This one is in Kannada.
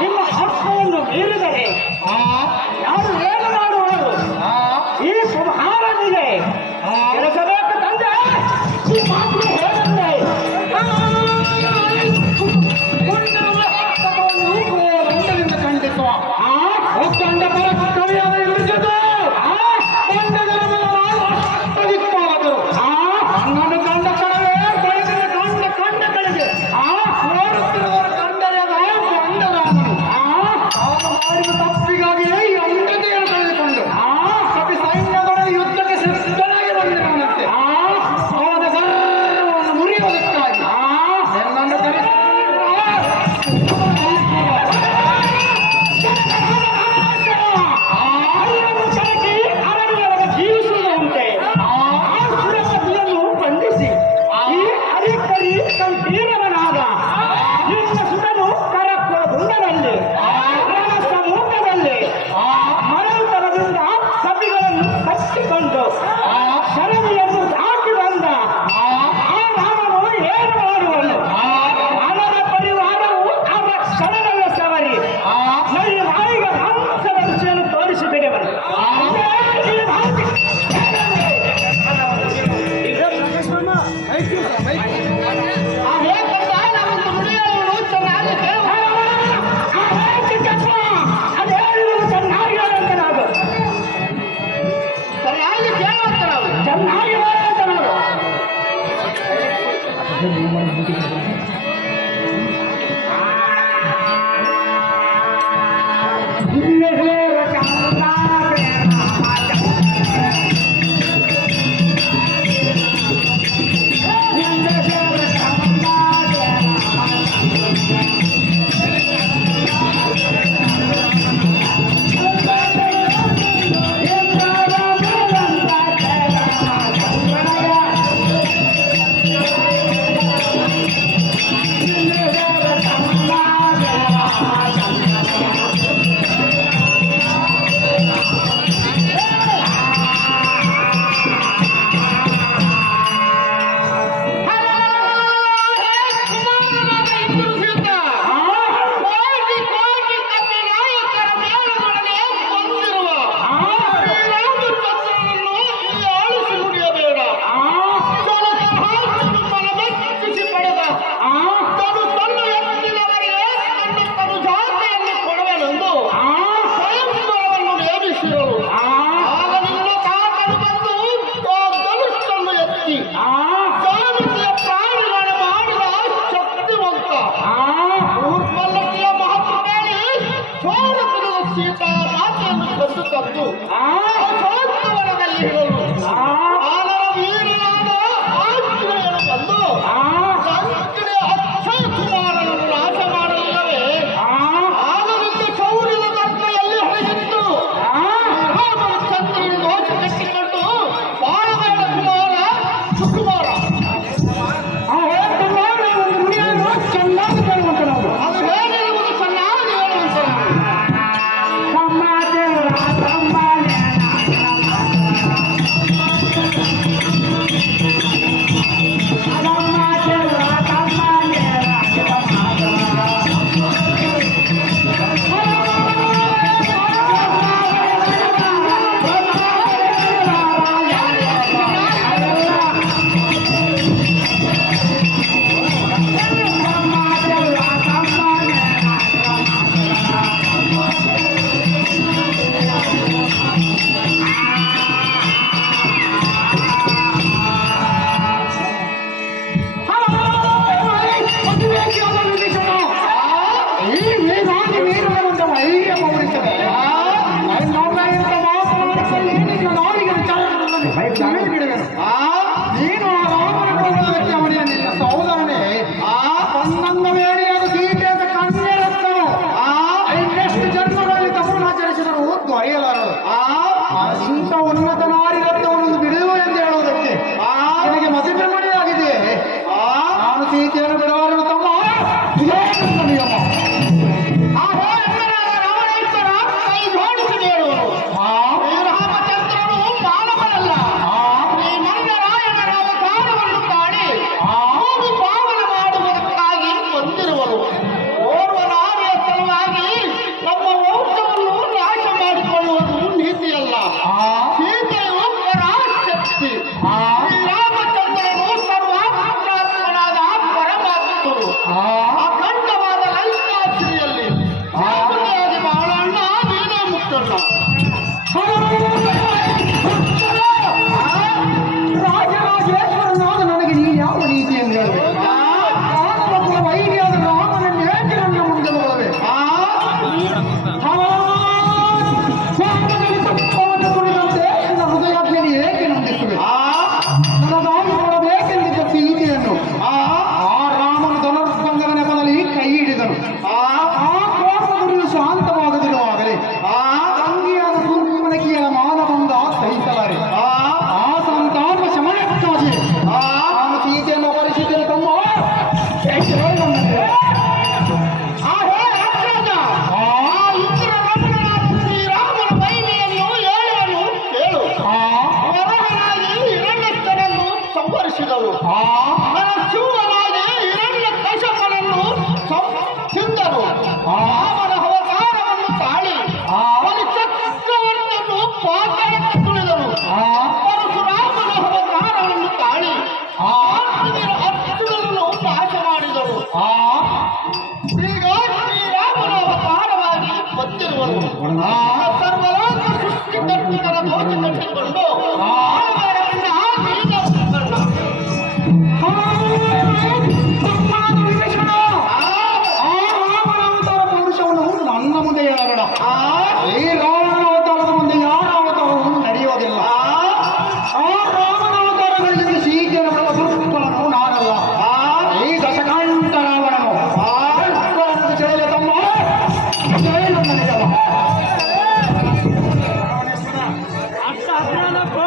ನಿಮ್ಮ ಹಕ್ಕನ್ನು ಮೀರಿದರೆ ಯಾರು ಏನು ಮಾಡುವರು? ಈ ಸಂಹಾರನಿಗೆ ಕೆಲಸಬೇಕು ತಂದೆ. ಈ ಮಾತು ಹೇಳಂದೆ ಖಂಡಿಸುವ ಒಕ್ಕಂಡ ಪರಸ್ಪರ್ಯಾದ ಇರುವುದು ನನ್ನನ್ನು ಕಂಡ ಕಳವೆ ಕಂಡ ಕಳೆದೆ ಓಡುತ್ತಿರುವವರು ಕಂಡರೆ ಮಾಡಿದ ತಪ್ಪಿಗಾಗಿಯೇ ಈ ಅಂಗತೆಯನ್ನು ಕಳೆದುಕೊಂಡು ಕಪಿ ಸೈನ್ಯಗಳ ಯುದ್ಧಕ್ಕೆ ಸಿದ್ಧನಾಗಿ ಬಂದಿರುವಂತೆ ಅವನ ಗರ್ವವನ್ನು ಮುರಿಯುವುದಕ್ಕಾಗಿ ನನ್ನನ್ನು ಜೀವಿಸುವುದು ಉಂಟೆ. ಸುರಪತಿಯನ್ನು ಬಂಧಿಸಿ ಈ ಅರಿಕರಿ ಸಂಕೀರ್ಣನಾದ ನಿನ್ನ ಸುಡಲು ಕರಕುವ ಬೃಂದದಲ್ಲಿ ಮರಣತನದಿಂದ ಕಪಿಗಳನ್ನು ಕಟ್ಟಿಕೊಂಡು ಶರಣಿಯನ್ನು ದಾಟಿ ಬಂದ ಆ ರಾಮನು ಏನು ಮಾಡುವನು? ಅವರ ಪರಿವಾರವು ಅವರ ಶರಣರ ಸವರಿ ನೈ ನಾಯಿಗೆ ಮಾಂಸದ ರುಚಿಯನ್ನು ತೋರಿಸಿ ಬಿಡುವರು. ಸಹೋದರನೇ, 11 ವೇಳೆಯಾದ ಸೀತೆಯ ಕನ್ಯೆ ರತ್ನವು ಇನ್ನೆಷ್ಟು ಮರೆಯಲಾರದು. ಇಂಥ ಉನ್ನತ ನಾರಿ ರತ್ನವನ್ನು ಬಿಡುವು ಎಂದು ಹೇಳುವುದಕ್ಕೆ ನನಗೆ ಮತಿಭ್ರಮಣೆಯಾಗಿದೆ. ನಾನು ಸೀತೆಯನ್ನು ಬಿಡಬಾರದು ತಮ್ಮ. ಇದೇ ನನ್ನ ನಿಯಮ. ಅಖಂಡವಾದ ಲಂಕಾಶ್ರೀಯಲ್ಲಿ ಬಾಳಣ್ಣ ನೀನೇ ಮುಕ್ತಣ್ಣ. ರಾಜರಾಜೇಶ್ವರನಾದ ನನಗೆ ನೀನು ಯಾವ ನೀತಿಯನ್ನು ಹೇಳಬೇಕು? ಮಾನವ ಕುಲ ವೈರಿಯಾದ ರಾಮನನ್ನು ಏಕೆ ನನ್ನ ಮುಂದೆ ಬರಬೇಕು? ಸ್ವಾಮಿಗಳಿಗೆ ತಪ್ಪವನ್ನು ಕುರಿತಂತೆ ನನ್ನ ಹೃದಯಾಜ್ಞೆಯನ್ನು ಏಕೆ ನಂದಿಸಬೇಕು? ನನಗಾಗಿ ಕೊಡಬೇಕೆಂದಿದ್ದ ಸೀತೆಯನ್ನು ಆ ರಾಮನ ಧನುರ್ಭಂಗದ ನೆಪದಲ್ಲಿ ಕೈ ಹಿಡಿದನು. ಆ ಕೋಪದಲ್ಲಿ ಶಾಂತವಾಗದಿರುವಾಗಲೇ ತಂಗಿಯಾದ ದುರ್ಮನಕಿಯರ ಮಾನವಂದ ಸಹಿಸಲಾರೆ. ಆ ಸಂತಾನ ಶಮನಕ್ಕಾಗಿ ನಾನು ಸೀತೆಯನ್ನು ಅಪರಿಸಿದ್ದೇನೆ ತಮ್ಮ. ಶ್ರೀರಾಮನ ಮಹಿಮೆಯನ್ನು ಹೇಳುವನು ಕೇಳು. ವರಹನಾಗಿ ಹಿರಣ್ಯಸ್ಥನನ್ನು ಸಂಹರಿಸಿದಳು. ಶಿವನಾಗಿ ಹಿರಣ್ಯ ಕಶಪನನ್ನು ತಿಂದನು. ರಾಮನ ಅವತಾರವನ್ನು ತಾಳಿ ಚಕ್ರವರ್ತಿಯನ್ನು ಪಾತಾಳಕ್ಕೆ ತುಳಿದನು. ಪರಶುರಾಮನ ಅವತಾರವನ್ನು ತಾಳಿ ಅರ್ಜುನನ್ನು ನಾಶ ಮಾಡಿದಳು. ಈಗ ಶ್ರೀರಾಮನ ಅವತಾರವಾಗಿ ಬಂದಿರುವನು. ಸರ್ವಲೋಕ ಸೃಷ್ಟಿಕರ್ತನ ದೋಷ ಕಟ್ಟಿಕೊಂಡು